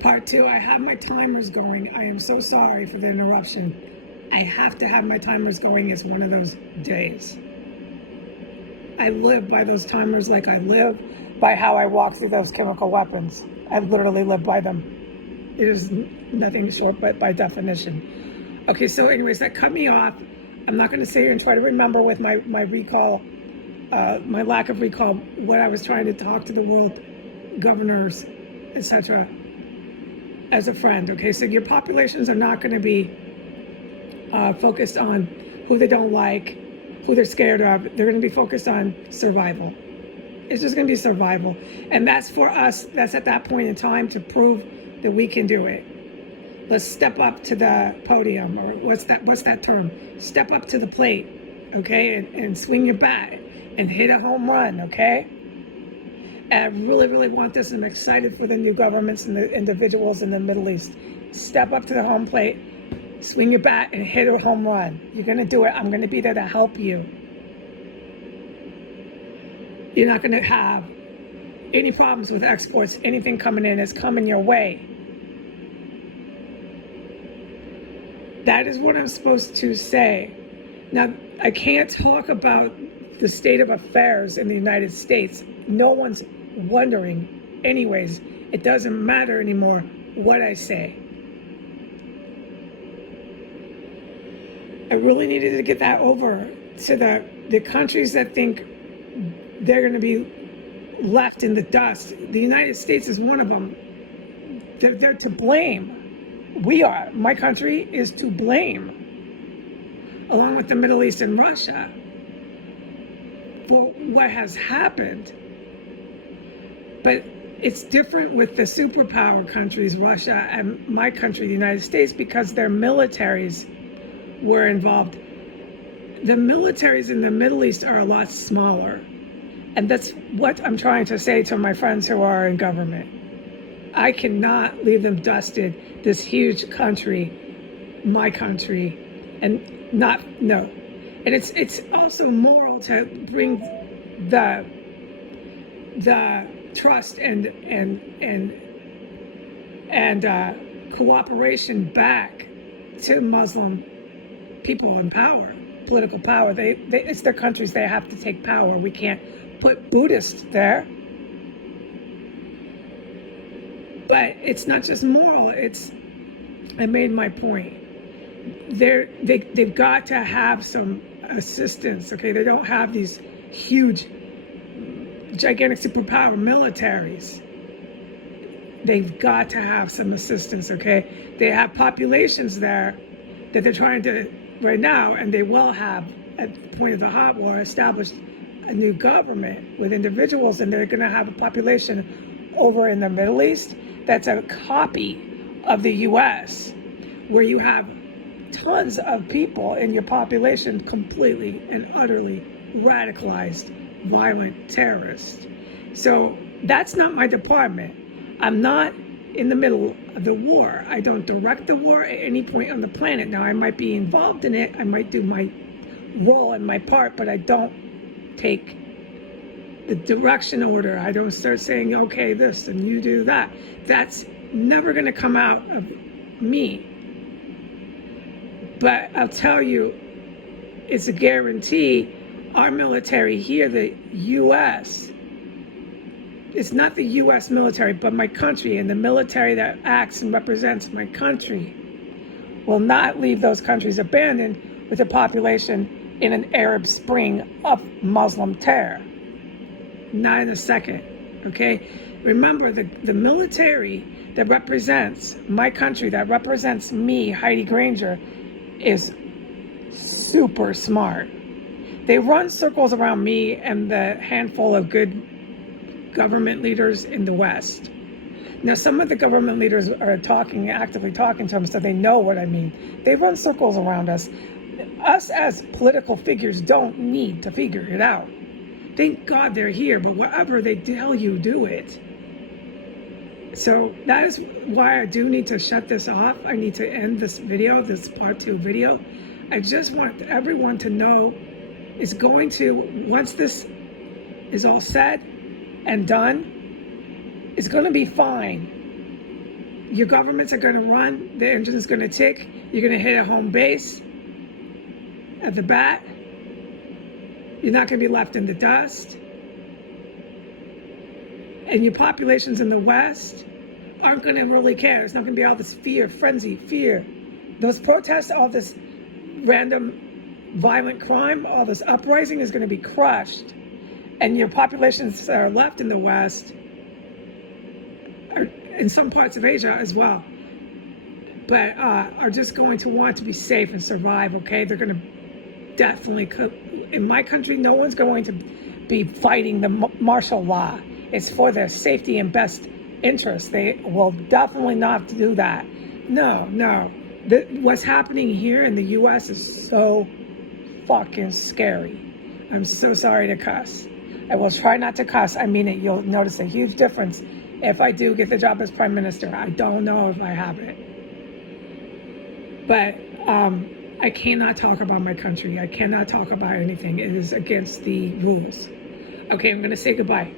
Part two, I have my timers going. I am so sorry for the interruption. I have to have my timers going. It's one of those days. I live by those timers like I live by how I walk through those chemical weapons. I literally live by them. It is nothing short but by definition. Okay, so anyways, that cut me off. I'm not going to sit here and try to remember with my recall, my lack of recall, what I was trying to talk to the world governors, etc. as a friend. Okay, so your populations are not going to be focused on who they don't like, who they're scared of. They're going to be focused on survival. It's just going to be survival. And that's for us, that's at that point in time to prove that we can do it. Let's step up to the podium, or what's that term? Step up to the plate, okay? And swing your bat and hit a home run, okay? And I really, really want this. I'm excited for the new governments and the individuals in the Middle East. Step up to the home plate, swing your bat, and hit a home run. You're going to do it. I'm going to be there to help you. You're not going to have any problems with exports. Anything coming in is coming your way. That is what I'm supposed to say. Now, I can't talk about the state of affairs in the United States. No one's wondering. Anyways, it doesn't matter anymore what I say. I really needed to get that over to the countries that think they're going to be left in the dust. The United States is one of them. They're to blame. We are. My country is to blame, along with the Middle East and Russia, for what has happened. But it's different with the superpower countries, Russia and my country, the United States, because their militaries were involved. The militaries in the Middle East are a lot smaller. And that's what I'm trying to say to my friends who are in government. I cannot leave them dusted, this huge country, my country, and not, no. And it's also moral to bring the trust and cooperation back to Muslim people in power, political power. It's their countries, they have to take power. We can't put Buddhists there. But it's not just moral, I made my point. They've got to have some assistance, okay? They don't have these huge, gigantic superpower militaries. They've got to have some assistance, okay? They have populations there that they're trying to, right now, and they will have, at the point of the hot war, established a new government with individuals, and they're gonna have a population over in the Middle East that's a copy of the US, where you have tons of people in your population completely and utterly radicalized, violent terrorists. So that's not my department. I'm not in the middle of the war. I don't direct the war at any point on the planet. Now, I might be involved in it. I might do my role and my part, but I don't take the direction order. I don't start saying, okay, this and you do that. That's never going to come out of me. But I'll tell you, it's a guarantee. Our military here, the U.S., it's not the U.S. military, but my country, and the military that acts and represents my country will not leave those countries abandoned with a population in an Arab Spring of Muslim terror. Not in a second, okay? Remember, the military that represents my country, that represents me, Heidi Granger, is super smart. They run circles around me and the handful of good government leaders in the West. Now, some of the government leaders are actively talking to them, so they know what I mean. They run circles around us. Us as political figures don't need to figure it out. Thank God they're here, but whatever they tell you, do it. So that is why I do need to shut this off. I need to end this video, this part 2 video. I just want everyone to know it's going to, once this is all said and done, it's going to be fine. Your governments are going to run. The engine is going to tick. You're going to hit a home base at the bat. You're not going to be left in the dust. And your populations in the West aren't going to really care. It's not going to be all this fear, frenzy, fear. Those protests, all this random violent crime, all this uprising is going to be crushed. And your populations that are left in the West, are, in some parts of Asia as well, but are just going to want to be safe and survive, okay? They're going to definitely, in my country, no one's going to be fighting the martial law. It's for their safety and best interest. They will definitely not do that. No. What's happening here in the U.S. is so fucking scary. I'm so sorry to cuss. I will try not to cuss. I mean it. You'll notice a huge difference if I do get the job as Prime Minister. I don't know if I have it. But I cannot talk about my country. I cannot talk about anything. It is against the rules. Okay, I'm going to say goodbye.